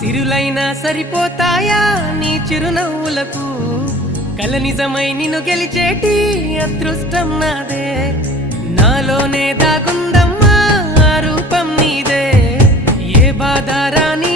సిరులైనా సరిపోతాయా నీ చిరునవ్వులకు కల నిజమై నిన్ను గెలిచేటి అదృష్టం నాదే నాలోనే దాగుందమ్మా ఆ రూపం నీదే ఏ బాధ రాని